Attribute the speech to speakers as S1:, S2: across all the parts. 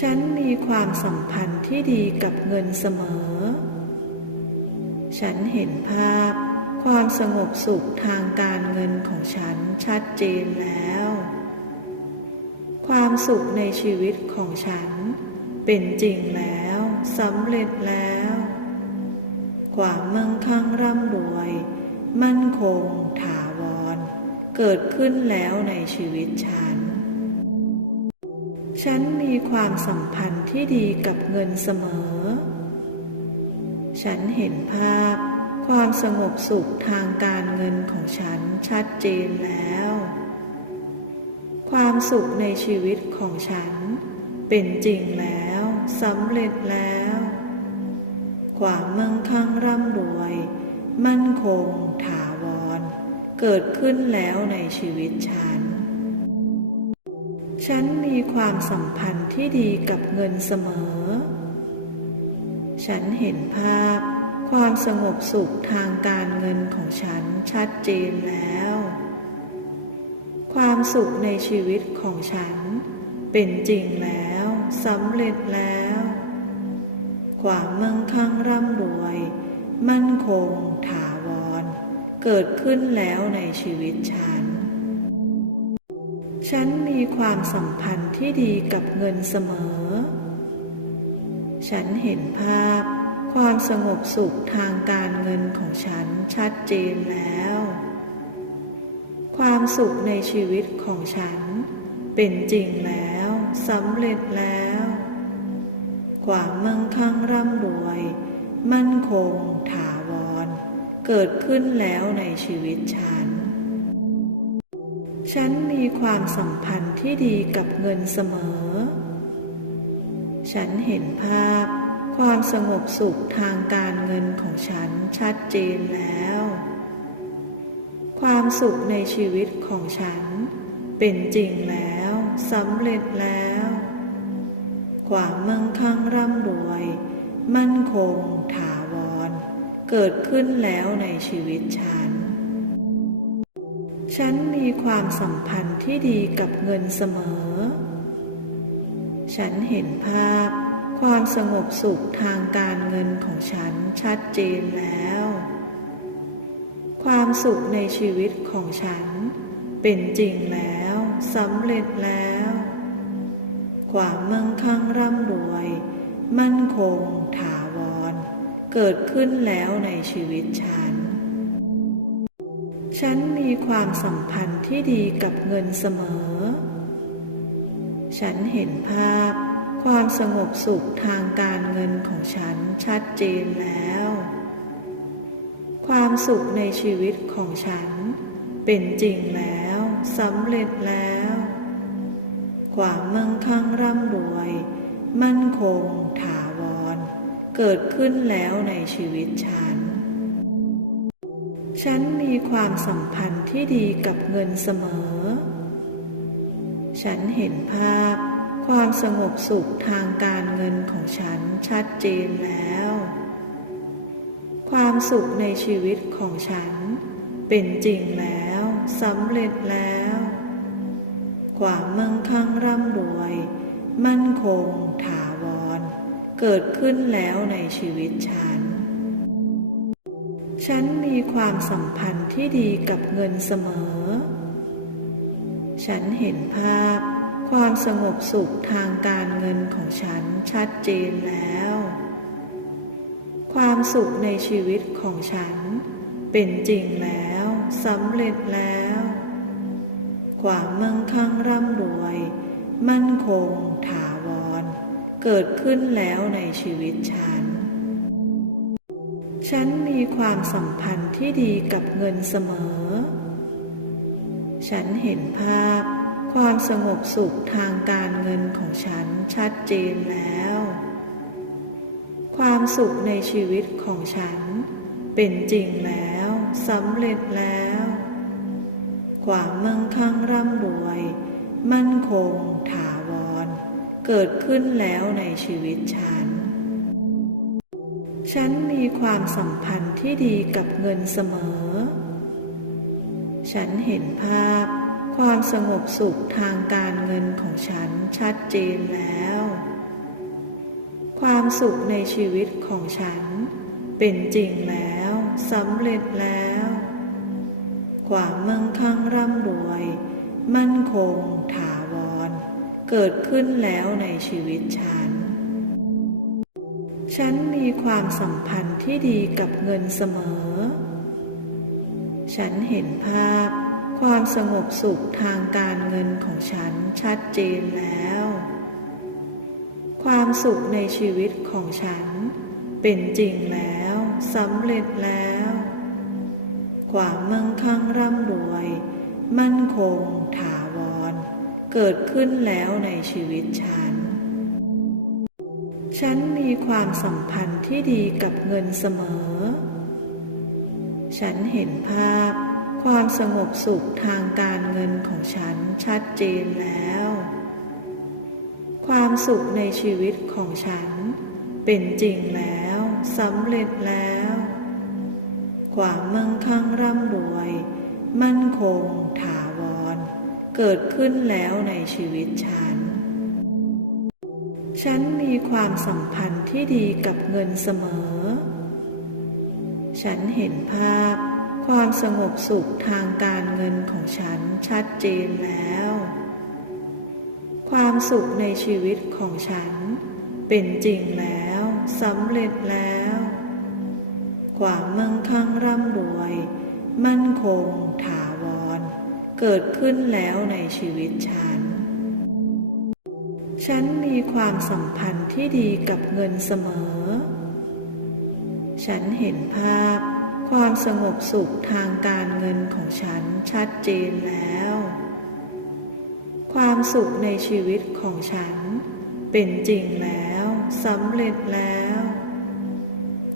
S1: ฉันมีความสัมพันธ์ที่ดีกับเงินเสมอ ฉันเห็นภาพความสงบสุขทางการเงินของฉันชัดเจนแล้ว ความสุขในชีวิตของฉันเป็นจริงแล้วสำเร็จแล้ว ความมั่งคั่งร่ำรวย มั่นคง ถาวร เกิดขึ้นแล้วในชีวิตฉัน ฉันมีความสัมพันธ์ที่ดีกับเงินเสมอ ฉันเห็นภาพความสงบสุขทางการเงินของฉันชัดเจนแล้ว ความสุขในชีวิตของฉันเป็นจริงแล้วสำเร็จแล้ว ความมั่งคั่งร่ำรวย มั่นคง ถาวร เกิดขึ้นแล้วในชีวิตฉัน ฉันมีความสัมพันธ์ที่ดีกับเงินเสมอ ฉันเห็นภาพความสงบสุขทางการเงินของฉันชัดเจนแล้ว ความสุขในชีวิตของฉันเป็นจริงแล้วสำเร็จแล้ว ความมั่งคั่งร่ำรวย มั่นคง ถาวร เกิดขึ้นแล้วในชีวิตฉัน ฉันมีความสัมพันธ์ที่ดีกับเงินเสมอ ฉันเห็นภาพความสงบสุขทางการเงินของฉันชัดเจนแล้ว ความสุขในชีวิตของฉันเป็นจริงแล้วสำเร็จแล้ว ความมั่งคั่งร่ำรวย มั่นคง ถาวร เกิดขึ้นแล้วในชีวิตฉัน ฉันมีความสัมพันธ์ที่ดีกับเงินเสมอ ฉันเห็นภาพ ความสงบสุขทางการเงินของฉันชัดเจนแล้ว ความสุขในชีวิตของฉันเป็นจริงแล้วสำเร็จแล้ว ความมั่งคั่งร่ำรวย มั่นคง ถาวร เกิดขึ้นแล้วในชีวิตฉัน ฉันมีความสัมพันธ์ที่ดีกับเงินเสมอ ฉันเห็นภาพความสงบสุขทางการเงินของฉันชัดเจนแล้ว ความสุขในชีวิตของฉันเป็นจริงแล้วสำเร็จแล้ว ความมั่งคั่งร่ำรวย มั่นคง ถาวร เกิดขึ้นแล้วในชีวิตฉัน ฉันมีความสัมพันธ์ที่ดีกับเงินเสมอ ฉันเห็นภาพความสงบสุขทางการเงินของฉันชัดเจนแล้ว ความสุขในชีวิตของฉันเป็นจริงแล้วสำเร็จแล้ว ความมั่งคั่งร่ำรวย มั่นคง ถาวร เกิดขึ้นแล้วในชีวิตฉัน ฉันมีความสัมพันธ์ที่ดีกับเงินเสมอ ฉันเห็นภาพความสงบสุขทางการเงินของฉันชัดเจนแล้ว ความสุขในชีวิตของฉันเป็นจริงแล้วสำเร็จแล้ว ความมั่งคั่งร่ำรวย มั่นคง ถาวร เกิดขึ้นแล้วในชีวิตฉัน ฉันมีความสัมพันธ์ที่ดีกับเงินเสมอ ฉันเห็นภาพความสงบสุขทางการเงินของฉันชัดเจนแล้ว ความสุขในชีวิตของฉันเป็นจริงแล้วสำเร็จแล้ว ความมั่งคั่งร่ำรวย มั่นคง ถาวร เกิดขึ้นแล้วในชีวิตฉัน ฉันมีความสัมพันธ์ที่ดีกับเงินเสมอ ฉันเห็นภาพความสงบสุขทางการเงินของฉันชัดเจนแล้ว ความสุขในชีวิตของฉันเป็นจริงแล้วสำเร็จแล้ว ความมั่งคั่งร่ำรวย มั่นคง ถาวร เกิดขึ้นแล้วในชีวิตฉัน ฉันมีความสัมพันธ์ที่ดีกับเงินเสมอ ฉันเห็นภาพความสงบสุขทางการเงินของฉันชัดเจนแล้ว ความสุขในชีวิตของฉันเป็นจริงแล้วสำเร็จแล้ว ความมั่งคั่งร่ำรวย มั่นคง ถาวร เกิดขึ้นแล้วในชีวิตฉัน ฉันมีความสัมพันธ์ที่ดีกับเงินเสมอ ฉันเห็นภาพความสงบสุขทางการเงินของฉันชัดเจนแล้ว ความสุขในชีวิตของฉันเป็นจริงแล้วสำเร็จแล้ว ความมั่งคั่งร่ำรวย มั่นคง ถาวร เกิดขึ้นแล้วในชีวิตฉัน ฉันมีความสัมพันธ์ที่ดีกับเงินเสมอ ฉันเห็นภาพ ความสงบสุขทางการเงินของฉันชัดเจนแล้ว ความสุขในชีวิตของฉันเป็นจริงแล้วสำเร็จแล้ว ความมั่งคั่งร่ำรวย มั่นคง ถาวร เกิดขึ้นแล้วในชีวิตฉัน ฉันมีความสัมพันธ์ที่ดีกับเงินเสมอ ฉันเห็นภาพความสงบสุขทางการเงินของฉันชัดเจนแล้ว ความสุขในชีวิตของฉันเป็นจริงแล้วสำเร็จแล้ว ความมั่งคั่งร่ำรวย มั่นคง ถาวร เกิดขึ้นแล้วในชีวิตฉัน ฉันมีความสัมพันธ์ที่ดีกับเงินเสมอ ฉันเห็นภาพความสงบสุขทางการเงินของฉันชัดเจนแล้ว ความสุขในชีวิตของฉันเป็นจริงแล้วสำเร็จแล้ว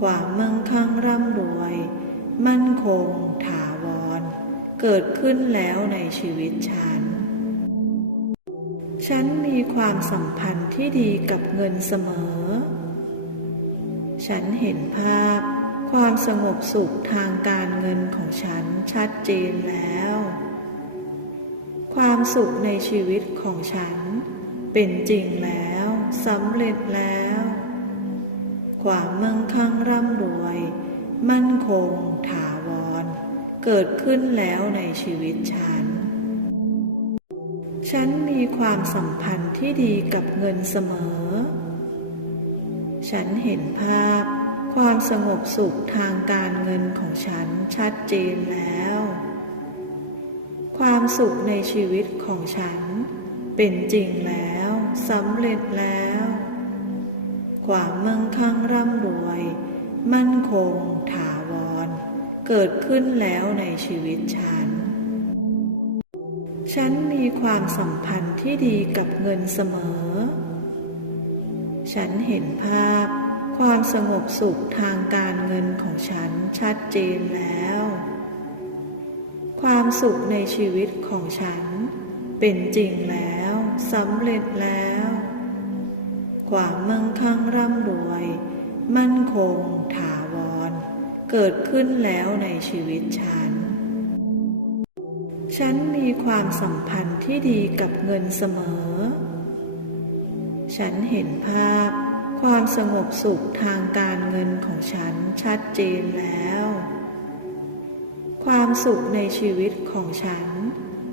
S1: ความมั่งคั่งร่ำรวย มั่นคง ถาวร เกิดขึ้นแล้วในชีวิตฉัน ฉันมีความสัมพันธ์ที่ดีกับเงินเสมอ ฉันเห็นภาพความสงบสุขทางการเงินของฉันชัดเจนแล้ว ความสุขในชีวิตของฉันเป็นจริงแล้วสำเร็จแล้ว ความมั่งคั่งร่ำรวย มั่นคง ถาวร เกิดขึ้นแล้วในชีวิตฉัน ฉันมีความสัมพันธ์ที่ดีกับเงินเสมอ ฉันเห็นภาพความสงบสุขทางการเงินของฉันชัดเจนแล้ว ความสุขในชีวิตของฉันเป็นจริงแล้วสำเร็จแล้ว ความมั่งคั่งร่ำรวย มั่นคง ถาวร เกิดขึ้นแล้วในชีวิตฉัน ฉันมีความสัมพันธ์ที่ดีกับเงินเสมอ ฉันเห็นภาพความสงบสุขทางการเงินของฉันชัดเจนแล้ว ความสุขในชีวิตของฉันเป็นจริงแล้วสำเร็จแล้ว ความมั่งคั่งร่ำรวย มั่นคง ถาวร เกิดขึ้นแล้วในชีวิตฉัน ฉันมีความสัมพันธ์ที่ดีกับเงินเสมอ ฉันเห็นภาพความสงบสุขทางการเงินของฉันชัดเจนแล้ว ความสุขในชีวิตของฉัน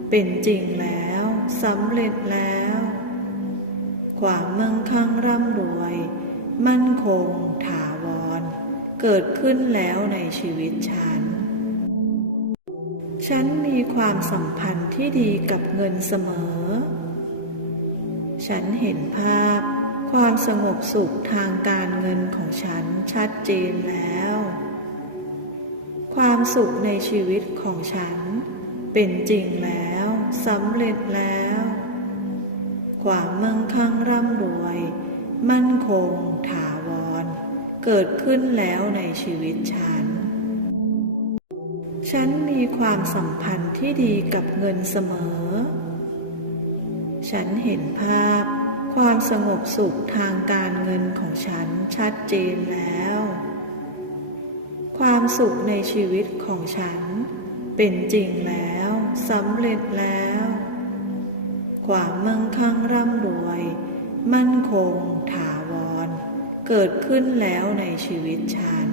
S1: เป็นจริงแล้วสำเร็จแล้ว ความมั่งคั่งร่ำรวย มั่นคง ถาวร เกิดขึ้นแล้วในชีวิตฉัน ฉันมีความสัมพันธ์ที่ดีกับเงินเสมอ ฉันเห็นภาพ ความสงบสุขทางการเงินของฉันชัดเจนแล้ว ความสุขในชีวิตของฉันเป็นจริงแล้วสำเร็จแล้ว ความมั่งคั่งร่ำรวย มั่นคง ถาวร เกิดขึ้นแล้วในชีวิตฉัน ฉันมีความสัมพันธ์ที่ดีกับเงินเสมอ ฉันเห็นภาพความสงบสุขทางการเงินของฉันชัดเจนแล้ว ความสุขในชีวิตของฉันเป็นจริงแล้วสำเร็จแล้ว ความมั่งคั่งร่ำรวย มั่นคง ถาวร เกิดขึ้นแล้วในชีวิตฉัน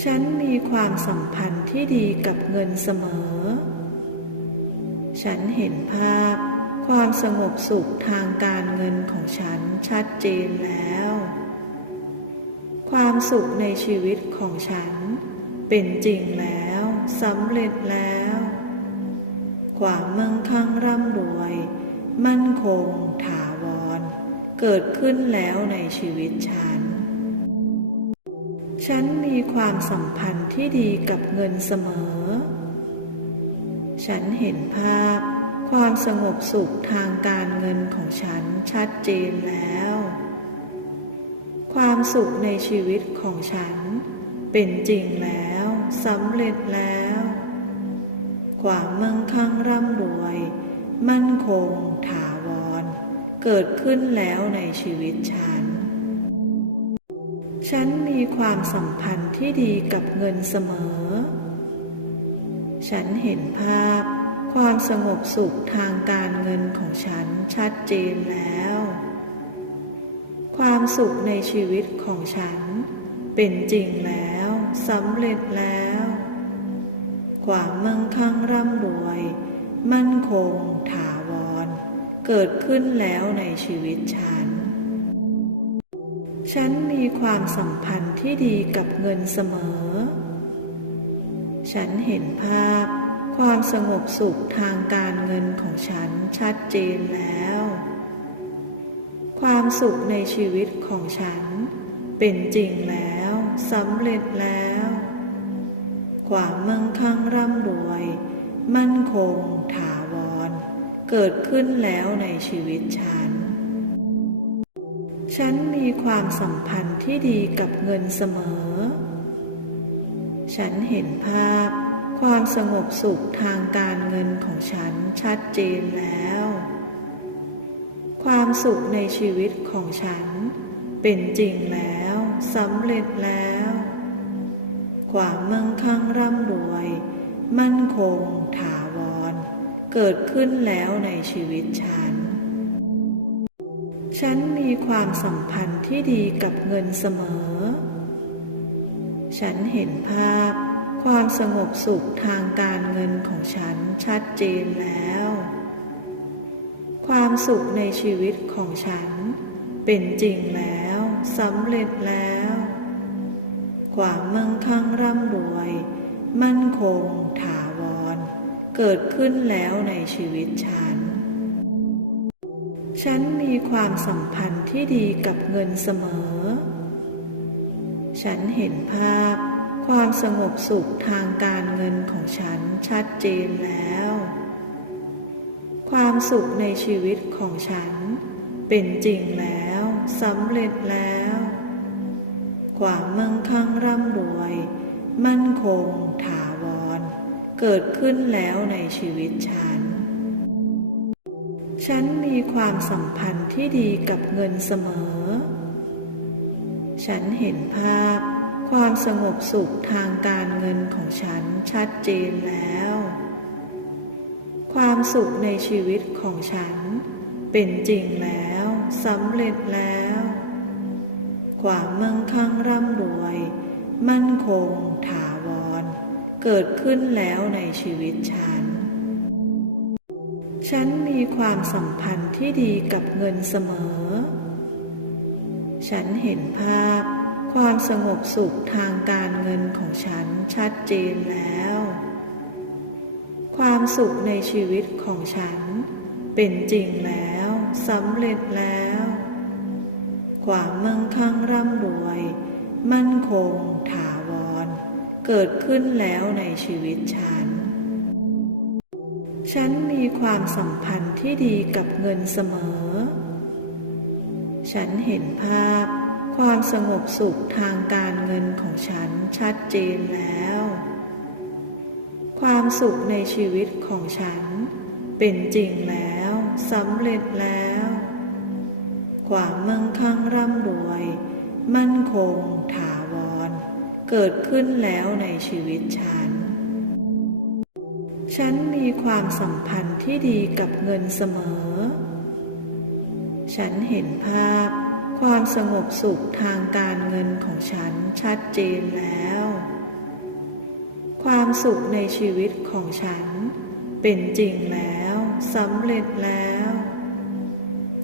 S1: ฉันมีความสัมพันธ์ที่ดีกับเงินเสมอ ฉันเห็นภาพความสงบสุขทางการเงินของฉันชัดเจนแล้ว ความสุขในชีวิตของฉันเป็นจริงแล้วสำเร็จแล้ว ความมั่งคั่งร่ำรวย มั่นคง ถาวร เกิดขึ้นแล้วในชีวิตฉัน ฉันมีความสัมพันธ์ที่ดีกับเงินเสมอ ฉันเห็นภาพ ความสงบสุขทางการเงินของฉันชัดเจนแล้ว ความสุขในชีวิตของฉันเป็นจริงแล้วสำเร็จแล้ว ความมั่งคั่งร่ำรวย มั่นคง ถาวร เกิดขึ้นแล้วในชีวิตฉัน ฉันมีความสัมพันธ์ที่ดีกับเงินเสมอ ฉันเห็นภาพความสงบสุขทางการเงินของฉันชัดเจนแล้ว ความสุขในชีวิตของฉันเป็นจริงแล้วสำเร็จแล้ว ความมั่งคั่งร่ำรวย มั่นคง ถาวร เกิดขึ้นแล้วในชีวิตฉัน ฉันมีความสัมพันธ์ที่ดีกับเงินเสมอ ฉันเห็นภาพความสงบสุขทางการเงินของฉันชัดเจนแล้ว ความสุขในชีวิตของฉันเป็นจริงแล้วสำเร็จแล้ว ความมั่งคั่งร่ำรวย มั่นคง ถาวร เกิดขึ้นแล้วในชีวิตฉัน ฉันมีความสัมพันธ์ที่ดีกับเงินเสมอ ฉันเห็นภาพ ความสงบสุขทางการเงินของฉันชัดเจนแล้ว ความสุขในชีวิตของฉันเป็นจริงแล้วสำเร็จแล้ว ความมั่งคั่งร่ำรวย มั่นคง ถาวร เกิดขึ้นแล้วในชีวิตฉัน ฉันมีความสัมพันธ์ที่ดีกับเงินเสมอ ฉันเห็นภาพความสงบสุขทางการเงินของฉันชัดเจนแล้ว ความสุขในชีวิตของฉันเป็นจริงแล้วสำเร็จแล้ว ความมั่งคั่งร่ำรวย มั่นคง ถาวร เกิดขึ้นแล้วในชีวิตฉัน ฉันมีความสัมพันธ์ที่ดีกับเงินเสมอ ฉันเห็นภาพ ความสงบสุขทางการเงินของฉันชัดเจนแล้ว ความสุขในชีวิตของฉัน เป็นจริงแล้วสำเร็จแล้ว ความมั่งคั่งร่ำรวย มั่นคง ถาวร เกิดขึ้นแล้วในชีวิตฉัน ฉันมีความสัมพันธ์ที่ดีกับเงินเสมอ ฉันเห็นภาพความสงบสุขทางการเงินของฉันชัดเจนแล้ว ความสุขในชีวิตของฉันเป็นจริงแล้วสำเร็จแล้ว ความมั่งคั่งร่ำรวย มั่นคง ถาวร เกิดขึ้นแล้วในชีวิตฉัน ฉันมีความสัมพันธ์ที่ดีกับเงินเสมอ ฉันเห็นภาพความสงบสุขทางการเงินของฉันชัดเจนแล้ว ความสุขในชีวิตของฉันเป็นจริงแล้วสำเร็จแล้ว ความมั่งคั่งร่ำรวย มั่นคง ถาวร เกิดขึ้นแล้วในชีวิตฉัน ฉันมีความสัมพันธ์ที่ดีกับเงินเสมอ ฉันเห็นภาพ ความสงบสุขทางการเงินของฉันชัดเจนแล้ว ความสุขในชีวิตของฉัน เป็นจริงแล้วสำเร็จแล้ว ความมั่งคั่งร่ำรวย มั่นคง ถาวร เกิดขึ้นแล้วในชีวิตฉัน ฉันมีความสัมพันธ์ที่ดีกับเงินเสมอ ฉันเห็นภาพความสงบสุขทางการเงินของฉันชัดเจนแล้ว ความสุขในชีวิตของฉันเป็นจริงแล้วสำเร็จแล้ว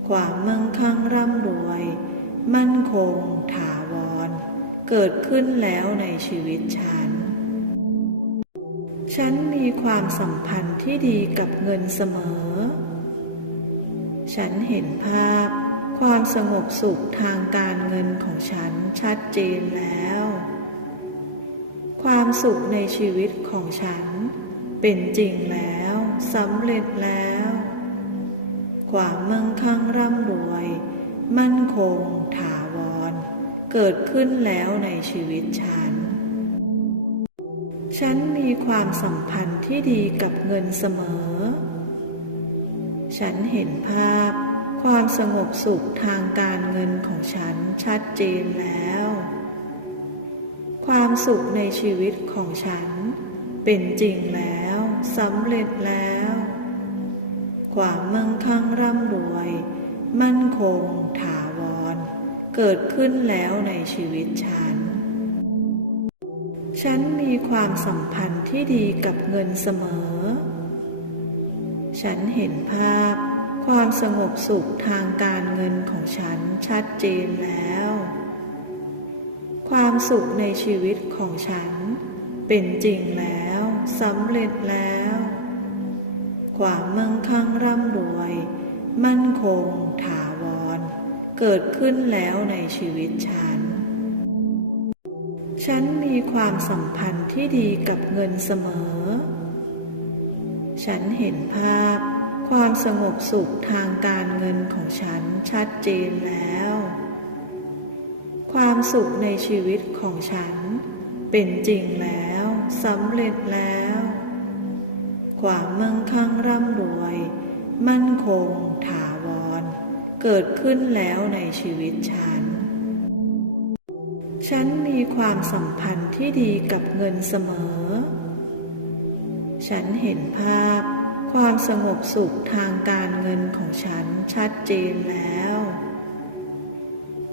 S1: ความมั่งคั่งร่ำรวย มั่นคง ถาวร เกิดขึ้นแล้วในชีวิตฉัน ฉันมีความสัมพันธ์ที่ดีกับเงินเสมอ ฉันเห็นภาพ ความสงบสุขทางการเงินของฉันชัดเจนแล้ว ความสุขในชีวิตของฉันเป็นจริงแล้วสำเร็จแล้ว ความมั่งคั่งร่ำรวย มั่นคง ถาวร เกิดขึ้นแล้วในชีวิตฉัน ฉันมีความสัมพันธ์ที่ดีกับเงินเสมอ ฉันเห็นภาพความสงบสุขทางการเงินของฉันชัดเจนแล้ว ความสุขในชีวิตของฉันเป็นจริงแล้วสำเร็จแล้ว ความมั่งคั่งร่ำรวย มั่นคง ถาวร เกิดขึ้นแล้วในชีวิตฉัน ฉันมีความสัมพันธ์ที่ดีกับเงินเสมอ ฉันเห็นภาพความสงบสุขทางการเงินของฉันชัดเจนแล้ว ความสุขในชีวิตของฉันเป็นจริงแล้วสำเร็จแล้ว ความมั่งคั่งร่ำรวย มั่นคง ถาวร เกิดขึ้นแล้วในชีวิตฉัน ฉันมีความสัมพันธ์ที่ดีกับเงินเสมอ ฉันเห็นภาพความสงบสุขทางการเงินของฉันชัดเจนแล้ว ความสุขในชีวิตของฉันเป็นจริงแล้วสำเร็จแล้ว ความมั่งคั่งร่ำรวย มั่นคง ถาวร เกิดขึ้นแล้วในชีวิตฉัน ฉันมีความสัมพันธ์ที่ดีกับเงินเสมอ ฉันเห็นภาพความสงบสุขทางการเงินของฉันชัดเจนแล้ว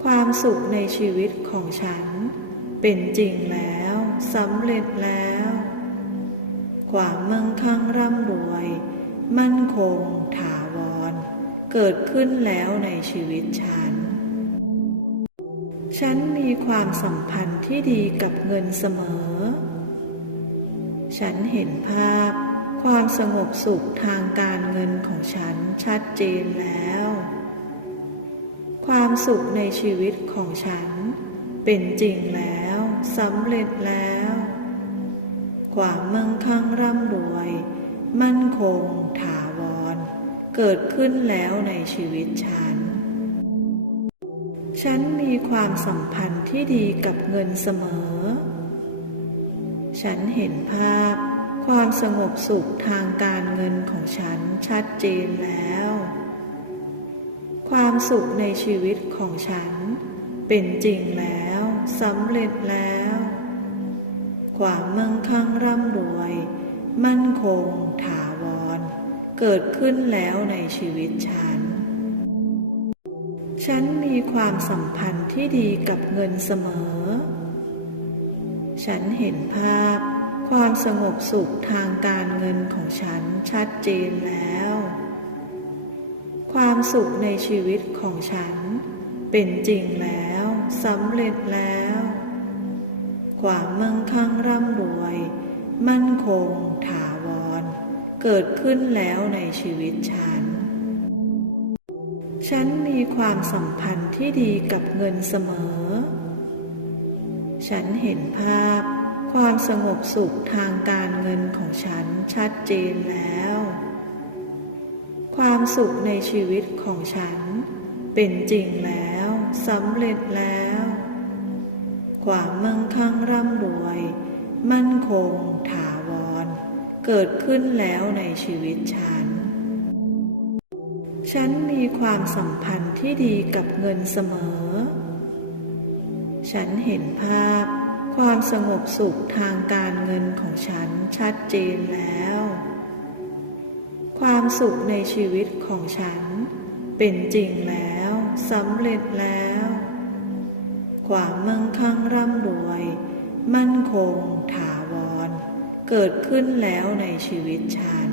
S1: ความสุขในชีวิตของฉันเป็นจริงแล้วสำเร็จแล้ว ความมั่งคั่งร่ำรวย มั่นคง ถาวร เกิดขึ้นแล้วในชีวิตฉัน ฉันมีความสัมพันธ์ที่ดีกับเงินเสมอ ฉันเห็นภาพความสงบสุขทางการเงินของฉันชัดเจนแล้ว ความสุขในชีวิตของฉันเป็นจริงแล้วสำเร็จแล้ว ความมั่งคั่งร่ำรวย มั่นคง ถาวร เกิดขึ้นแล้วในชีวิตฉัน ฉันมีความสัมพันธ์ที่ดีกับเงินเสมอ ฉันเห็นภาพความสงบสุขทางการเงินของฉันชัดเจนแล้ว ความสุขในชีวิตของฉันเป็นจริงแล้วสำเร็จแล้ว ความมั่งคั่งร่ำรวย มั่นคง ถาวร เกิดขึ้นแล้วในชีวิตฉัน ฉันมีความสัมพันธ์ที่ดีกับเงินเสมอ ฉันเห็นภาพ ความสงบสุขทางการเงินของฉันชัดเจนแล้ว ความสุขในชีวิตของฉัน เป็นจริงแล้วสำเร็จแล้ว ความมั่งคั่งร่ำรวย มั่นคง ถาวร เกิดขึ้นแล้วในชีวิตฉัน ฉันมีความสัมพันธ์ที่ดีกับเงินเสมอ ฉันเห็นภาพความสงบสุขทางการเงินของฉันชัดเจนแล้ว ความสุขในชีวิตของฉันเป็นจริงแล้วสำเร็จแล้ว ความมั่งคั่งร่ำรวย มั่นคง ถาวร เกิดขึ้นแล้วในชีวิตฉัน ฉันมีความสัมพันธ์ที่ดีกับเงินเสมอ ฉันเห็นภาพ ความสงบสุขทางการเงินของฉันชัดเจนแล้ว ความสุขในชีวิตของฉันเป็นจริงแล้วสำเร็จแล้ว ความมั่งคั่งร่ำรวย มั่นคง ถาวร เกิดขึ้นแล้วในชีวิตฉัน